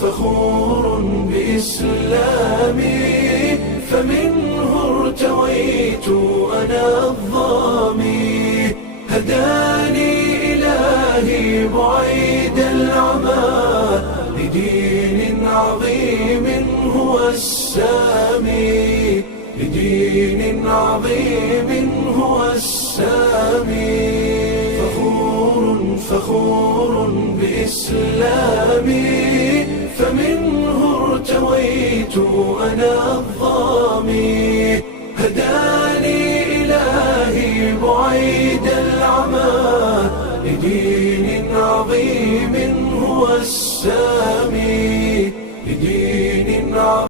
فخور بإسلامي فمنه ارتويت أنا الظامي. هداني إلهي بعيد العمى لدين عظيم هو السامي، لدين عظيم هو السامي. فخور بإسلامي فمنه ارتويت أنا الظامي. هداني إلهي بعيد العمى لدين عظيم هو السامي، لدين عظيم